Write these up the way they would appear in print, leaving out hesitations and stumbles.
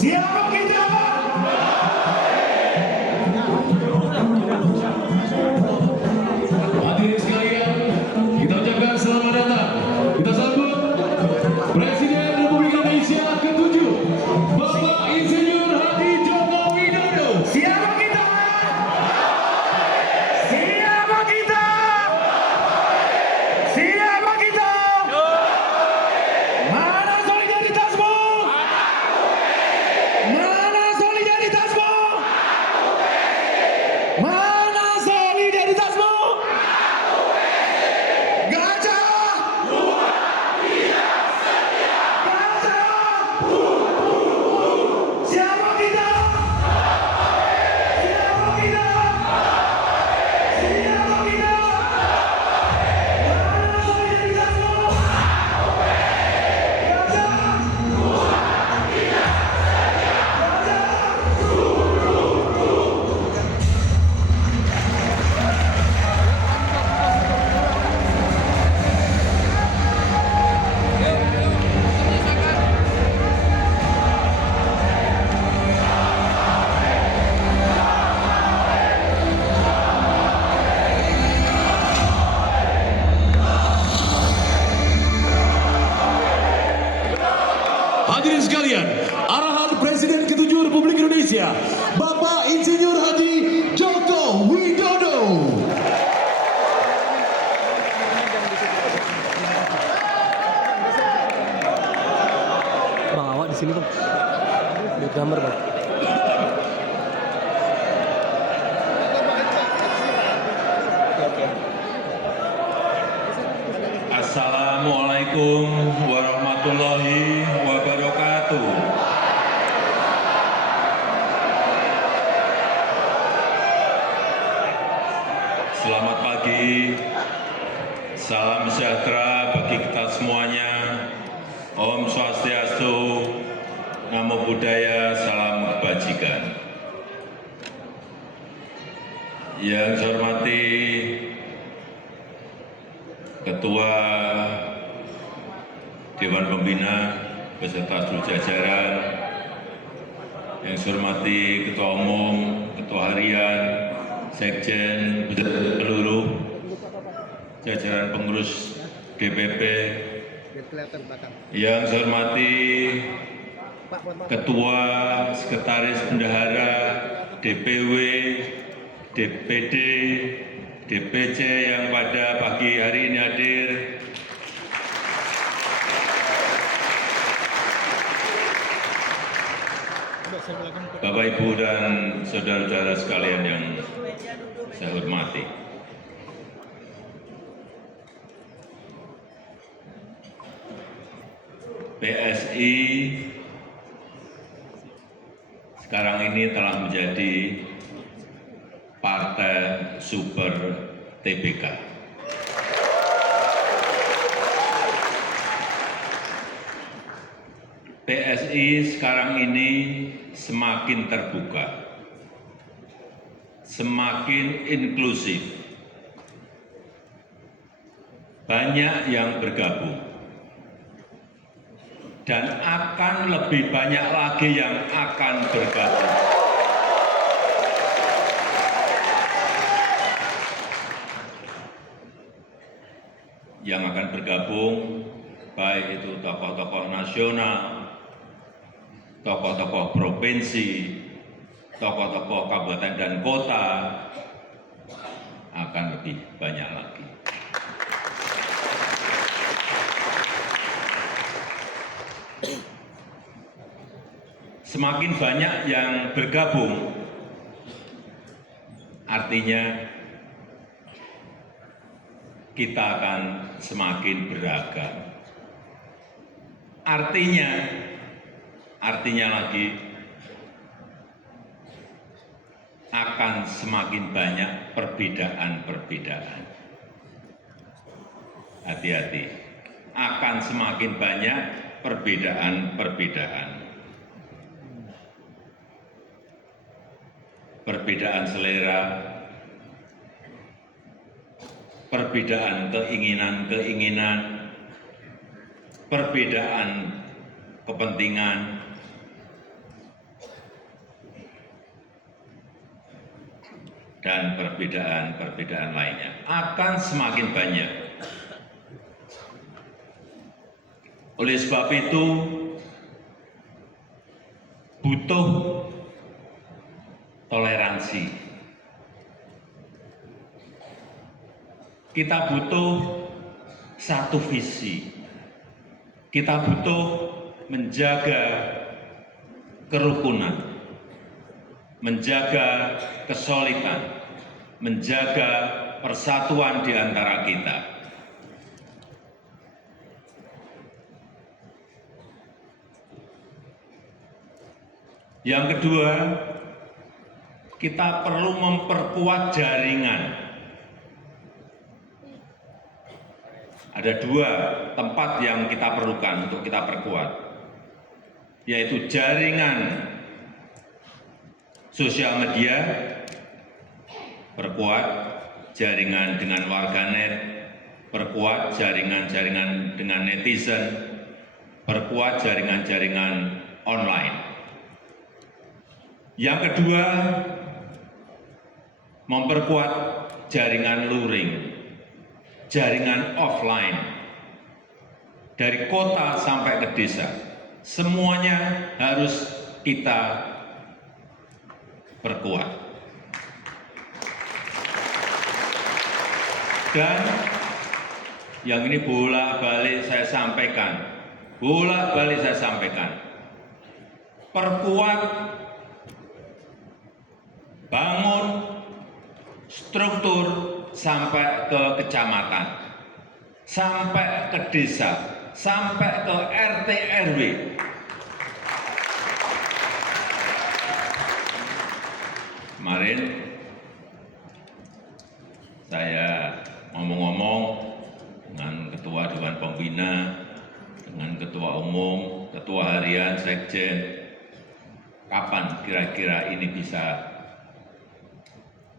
Siapa kita? Hadirin sekalian, kita ucapkan selamat datang. Kita sambut Presiden Republik Indonesia ke-7, Bapak Insinyur Haji Joko Widodo. Siapa kita? Siapa kita? Siapa kita? Mana solidaritasmu? Mana solidaritasmu? Mana solidaritasmu? Gajah! Gajah! Siapa kita? Siapa kita? Siapa kita? Mana solidaritasmu? Hadirin sekalian, arahan Presiden ke-7 Republik Indonesia, Bapak Insinyur Haji Joko Widodo. Bang, awak di sini bang, buat gambar bang. Assalamualaikum warahmatullahi wabarakatuh. Selamat pagi, salam sejahtera bagi kita semuanya. Om Swastiastu, Namo Buddhaya, salam kebajikan. Yang saya hormati Ketua Dewan Pembina beserta seluruh jajaran, yang saya hormati Ketua Umum, Ketua Harian, Sekjen, beserta seluruh jajaran pengurus DPP, yang saya hormati Ketua, Sekretaris Bendahara, DPW, DPD, DPC yang pada pagi hari ini hadir, Bapak, Ibu, dan saudara-saudara sekalian yang saya hormati. PSI sekarang ini telah menjadi Partai Super TBK. PSI sekarang ini semakin terbuka, semakin inklusif, banyak yang bergabung, dan akan lebih banyak lagi yang akan bergabung. Yang akan bergabung, baik itu tokoh-tokoh nasional, tokoh-tokoh provinsi, tokoh-tokoh kabupaten dan kota, akan lebih banyak lagi. Semakin banyak yang bergabung, artinya kita akan semakin beragam. Artinya lagi akan semakin banyak perbedaan-perbedaan. Hati-hati, akan semakin banyak perbedaan-perbedaan. Perbedaan selera, perbedaan keinginan-keinginan, perbedaan kepentingan, dan perbedaan-perbedaan lainnya akan semakin banyak. Oleh sebab itu, butuh toleransi. Kita butuh satu visi. Kita butuh menjaga kerukunan, menjaga kesolidan, menjaga persatuan di antara kita. Yang kedua, kita perlu memperkuat jaringan. Ada dua tempat yang kita perlukan untuk kita perkuat, yaitu jaringan sosial media, perkuat jaringan dengan warganet, perkuat jaringan-jaringan dengan netizen, perkuat jaringan-jaringan online. Yang kedua, memperkuat jaringan luring, jaringan offline, dari kota sampai ke desa. Semuanya harus kita perkuat. Dan yang ini bolak-balik saya sampaikan, perkuat, bangun struktur sampai ke kecamatan, sampai ke desa, sampai ke RT RW. Kemarin saya ngomong-ngomong dengan Ketua Dewan Pembina, dengan Ketua Umum, Ketua Harian, Sekjen, kapan kira-kira ini bisa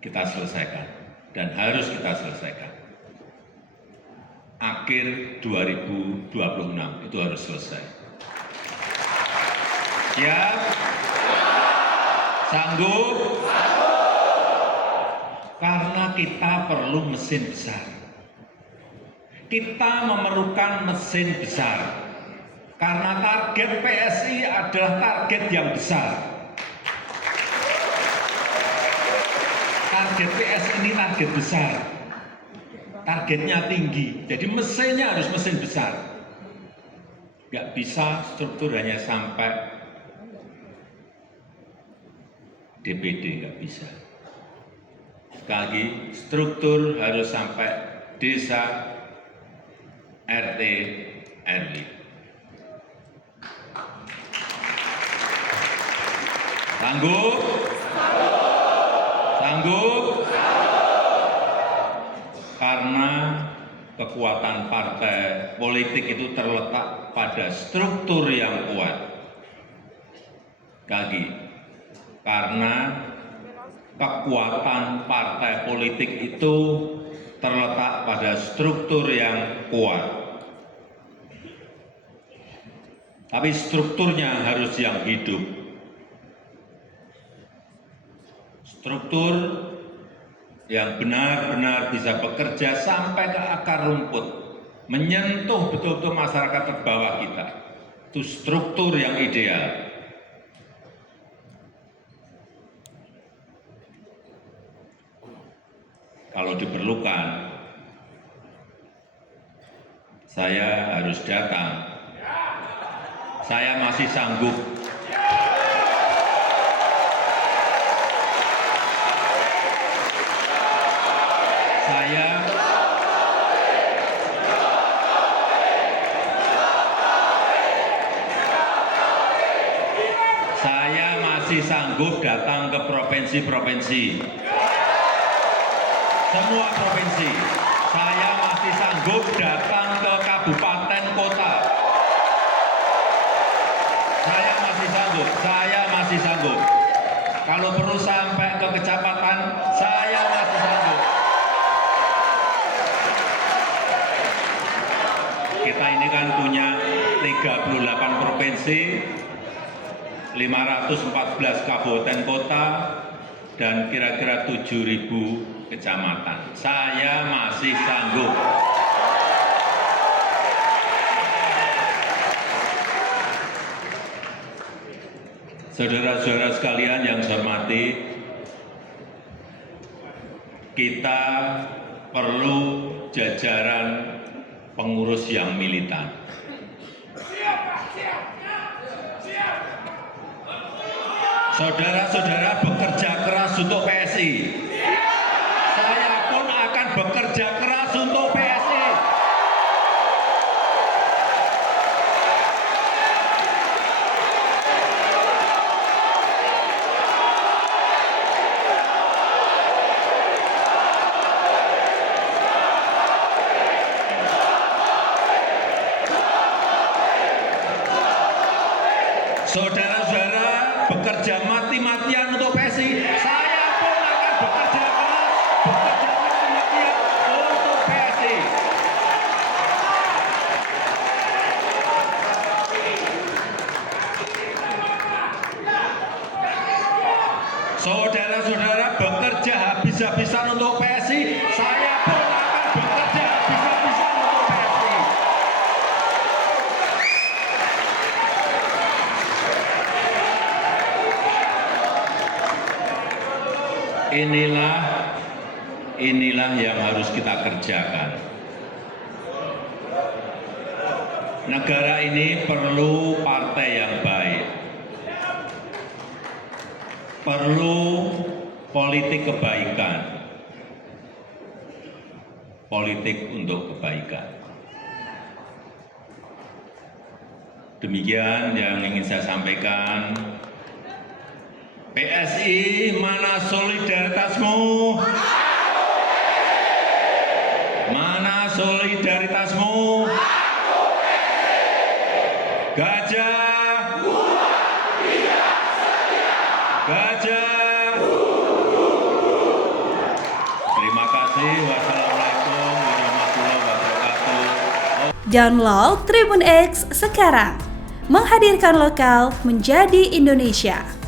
kita selesaikan dan harus kita selesaikan. Akhir 2026 itu harus selesai. Siap? Sanggup? Karena kita perlu mesin besar. Kita memerlukan mesin besar. Karena target PSI adalah target yang besar. Target PSI ini target besar. Targetnya tinggi. Jadi mesinnya harus mesin besar. Nggak bisa struktur hanya sampai DPD, nggak bisa. Sekali lagi, struktur harus sampai desa, RT, RW. Sanggup? Sanggup? Karena kekuatan partai politik itu terletak pada struktur yang kuat. Lagi, karena kekuatan partai politik itu terletak pada struktur yang kuat. Tapi strukturnya harus yang hidup. Struktur yang benar-benar bisa bekerja sampai ke akar rumput, menyentuh betul-betul masyarakat terbawah kita. Itu struktur yang ideal. Kalau diperlukan, saya harus datang. Saya masih sanggup. Saya masih sanggup datang ke provinsi-provinsi. Semua provinsi. Saya masih sanggup datang ke kabupaten kota. Saya masih sanggup. Kalau perlu sampai ke kecamatan, saya masih sanggup. Kita ini kan punya 38 provinsi, 514 kabupaten kota, dan kira-kira 7.000 kecamatan. Saya masih sanggup. Saudara-saudara sekalian yang saya hormati, kita perlu jajaran pengurus yang militan. Saudara-saudara bekerja keras untuk PSI. Saya pun akan bekerja keras untuk PSI. Saudara-saudara bekerja mati-matian untuk PSI, saya pun akan bekerja keras, bekerja mati-matian untuk PSI. Saudara-saudara bekerja habis-habisan untuk PSI, saya pun akan bekerja habis-habisan untuk PSI. Inilah yang harus kita kerjakan. Negara ini perlu partai yang baik. Perlu politik kebaikan. Politik untuk kebaikan. Demikian yang ingin saya sampaikan. PSI, mana solidaritasmu? Mana solidaritasmu? Gajah, gajah. Terima kasih. Wassalamualaikum warahmatullahi wabarakatuh. Download Tribun X sekarang, menghadirkan lokal menjadi Indonesia.